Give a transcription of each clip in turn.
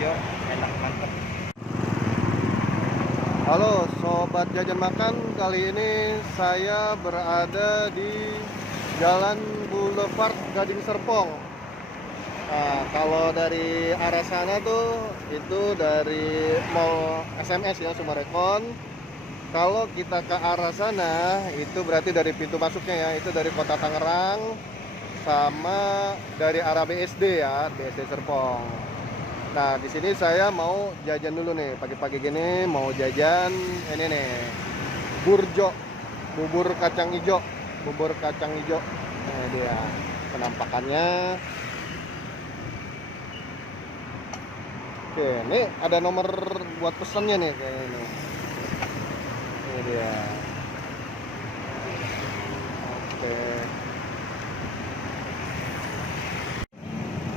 hijau enak mantep. Halo Sobat Jajan Makan, kali ini saya berada di Jalan Boulevard Gading Serpong. Nah, kalau dari arah sana tuh itu dari Mall SMS ya, Sumarekon. Kalau kita ke arah sana itu berarti dari pintu masuknya ya, itu dari Kota Tangerang sama dari arah BSD ya, BSD Serpong. Nah, di sini saya mau jajan dulu nih, pagi-pagi gini mau jajan ini nih. Burjo, bubur kacang hijau, bubur kacang hijau. Ini dia penampakannya. Oke, ini ada nomor buat pesannya nih kayak ini. Ini dia. Oke.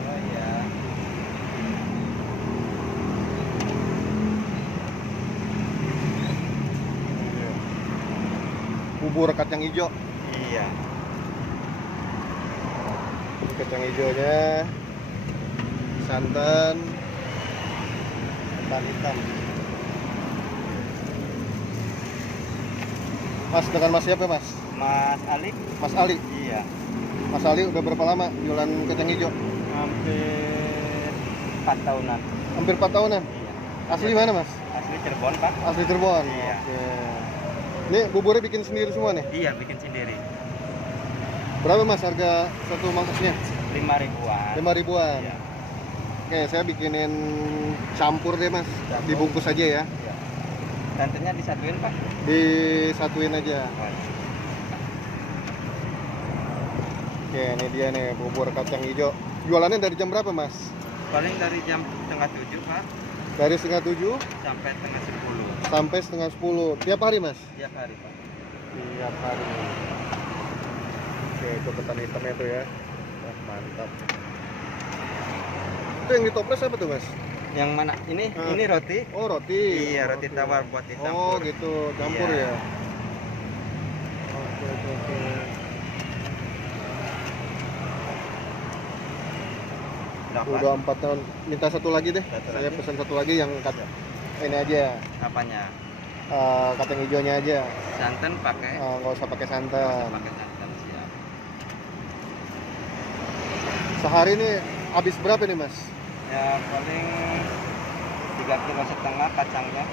Oh iya. Bubur kacang hijau. Iya. Ini kacang hijaunya, santan, ketan hitam. Mas, dengan Mas siapa Mas? Mas Ali. Mas Ali. Iya. Mas Ali udah berapa lama jualan kacang hijau? Hampir 4 tahunan. Hampir 4 tahunan. Iya. Asli mana Mas? Asli Cirebon Pak. Asli Cirebon. Iya. Oke. Ini buburnya bikin sendiri semua nih? Iya, bikin sendiri. Berapa Mas harga satu mangkoknya? 5 ribuan. 5 ribuan. Iya. Oke, saya bikinin campur deh Mas. Campur. Dibungkus aja ya. Iya. Santannya disatuin Pak. Disatuin aja. Oh, Oke, ini dia nih bubur kacang hijau. Jualannya dari jam berapa Mas? paling dari jam setengah 7 Pak Dari setengah 7 sampai setengah 10 sampai setengah 10. Tiap hari Mas? tiap hari Pak. Tiap hari. Oke, itu ketan hitamnya tuh ya. Wah, mantap. Itu yang ditoples apa tuh Mas? Yang mana ini roti. Oh, roti. Iya, roti Oke. tawar buat dicampur. Oh, gitu. Campur Iya. ya. Oke, oke, oke. Udah 4 tahun. Minta satu lagi deh. Satu Saya lagi. pesan satu lagi yang ini aja. Apanya? Kacang hijaunya aja. Santan pakai. Nggak usah pakai Nggak santan. usah pakai santan, siap. Sehari ini habis berapa nih Mas? Ya paling 3,5 kg kacangnya.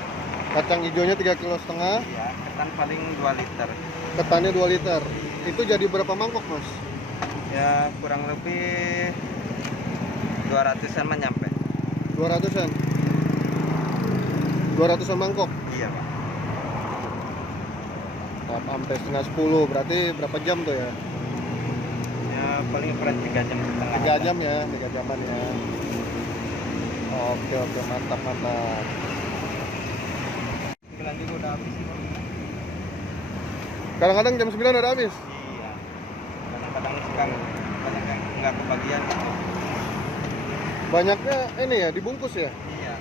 Kacang hijaunya 3,5 kg. Iya, ketan paling 2 liter. Ketannya 2 liter. Itu jadi berapa mangkok Mas? Ya kurang lebih 200-an mah nyampe. 200-an. 200-an mangkok. Iya Pak. Sampai setengah 10, berarti berapa jam tuh ya? Ya paling ukuran 3 jam setengah. 3 jam ya, 3 jaman ya. Oke, oke, mantap, mantap. Bulan juga udah habis sih Pak. Kadang-kadang jam 9 udah habis. Iya. Kadang-kadang suka banyak yang nggak kebagian gitu. Banyaknya ini ya, dibungkus ya? Iya.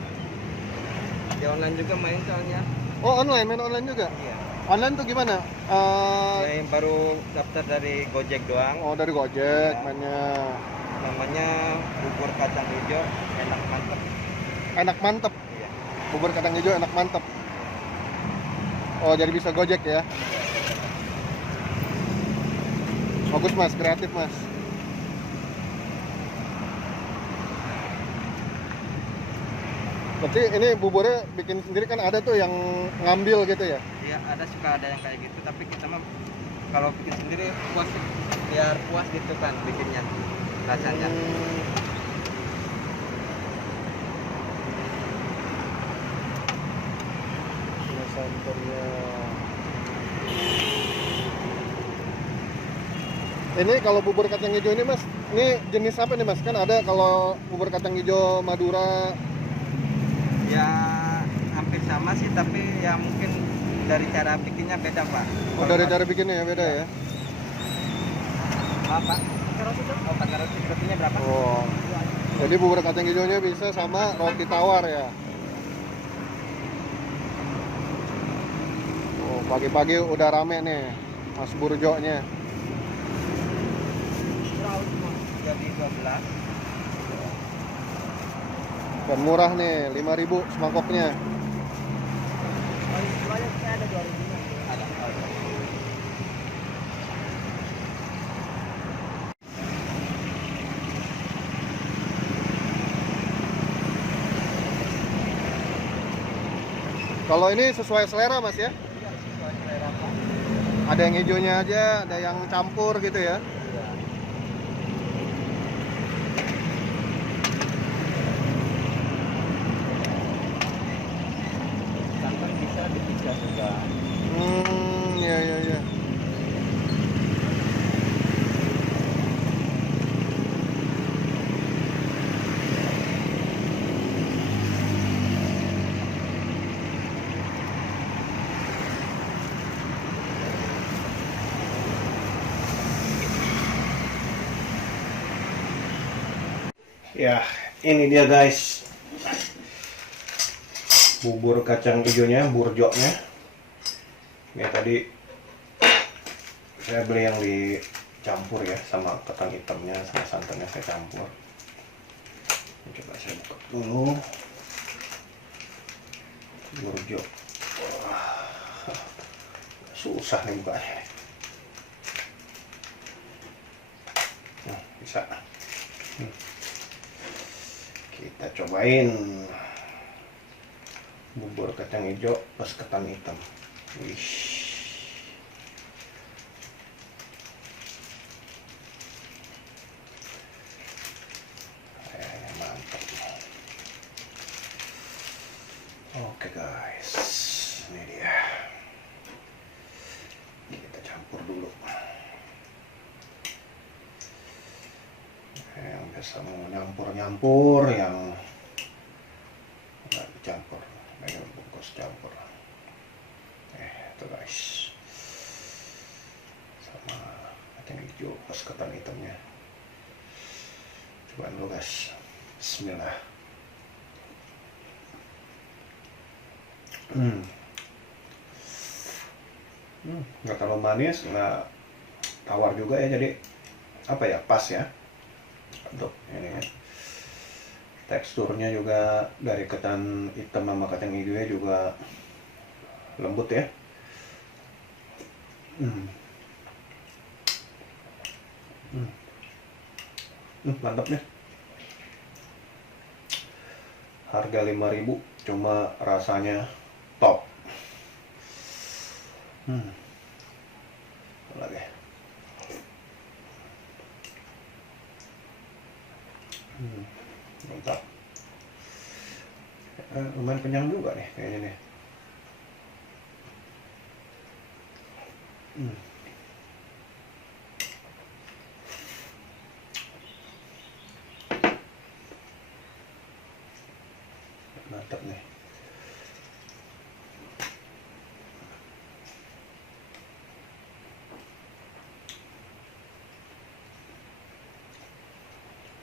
Di online juga main soalnya. Oh, online, main online juga? Iya. Online tuh gimana? Saya baru daftar dari Gojek doang. Oh, dari Gojek Iya. mainnya. Namanya bubur kacang hijau enak mantep. Enak mantep. Iya. Bubur kacang hijau enak mantep. Oh, jadi bisa Gojek ya? Bagus Mas, kreatif Mas. Berarti ini buburnya bikin sendiri kan, ada tuh yang ngambil gitu ya? Iya, suka ada yang kayak gitu, tapi kita mah kalau bikin sendiri puas, biar puas gitu kan bikinnya rasanya. Ini santannya. Ini kalau bubur kacang hijau ini Mas, ini jenis apa nih Mas? Kan ada kalau bubur kacang hijau Madura. Ya hampir sama sih, tapi ya mungkin dari cara bikinnya beda Pak. Oh, dari cara bikinnya ya beda ya? Apa? Roti tuh? Oh, pakai roti. Rotinya berapa? Oh, jadi bubur kacang hijaunya bisa sama roti tawar ya? Oh, pagi-pagi udah rame nih Mas Burjo-nya. Jadi 12. Dan murah nih, 5.000 semangkoknya. Ada 2000. Ada. Kalau ini sesuai selera Mas ya? Iya, sesuai selera Pak. Ada yang hijaunya aja, ada yang campur gitu ya. Iya. Santan bisa dipisah juga. Ya ya ya. Ya, ini dia guys. Bubur kacang hijaunya, burjoknya. Ini tadi saya beli yang dicampur ya, sama ketan hitamnya, sama santannya saya campur. Ini coba saya buka dulu. Burjok. Wah, susah nih bukanya. Nah, bisa. Kita cobain bubur kacang hijau plus ketan hitam. Wih. Mantap. Oke guys, ini dia. Kita campur dulu. Yang biasa mau nyampur-nyampur, yang nggak dicampur, pengen bungkus campur. Itu guys, sama kacang hijau plus ketan hitamnya. Coba dulu guys. Bismillah. Nggak terlalu manis, nggak tawar juga ya, jadi apa ya, pas ya untuk ini ya. Teksturnya juga dari ketan hitam sama kacang hijaunya juga lembut ya. Mantap nih. Harga 5.000, cuma rasanya top. Lagi. Mantap. Lumayan kenyang juga nih kayaknya nih. Mantap nih.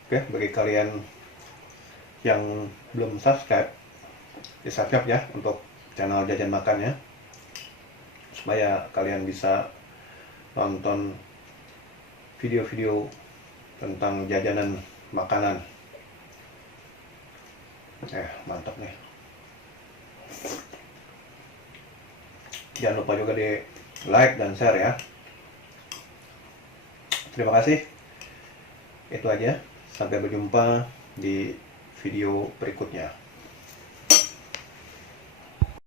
Oke, bagi kalian yang belum subscribe, di subscribe ya untuk channel Jajan Makan ya, supaya kalian bisa nonton video-video tentang jajanan makanan. Mantap nih. Jangan lupa juga di like dan share ya. Terima kasih. Itu aja. Sampai berjumpa di video berikutnya.